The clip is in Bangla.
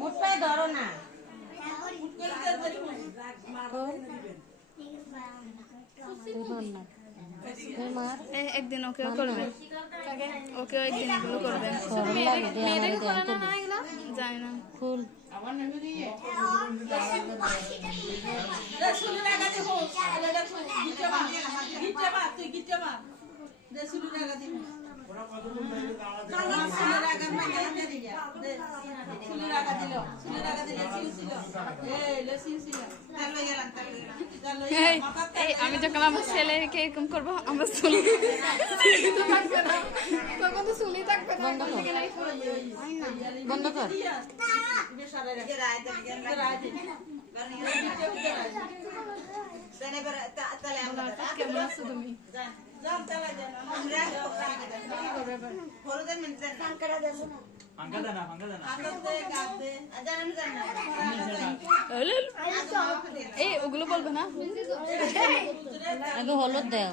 মুঠপায় ধরো না একদিন ওকেও করবে ওকেও একদিন এগুলো করবে জানি না ফুল আমি যখন আমার ছেলেকে এরকম করবো আমার চুলি তখন তো চুলি থাকবে বন্ধ কর কেমন আছো তুমি এই ওগুলো বলবে না আগে হলুদ দাও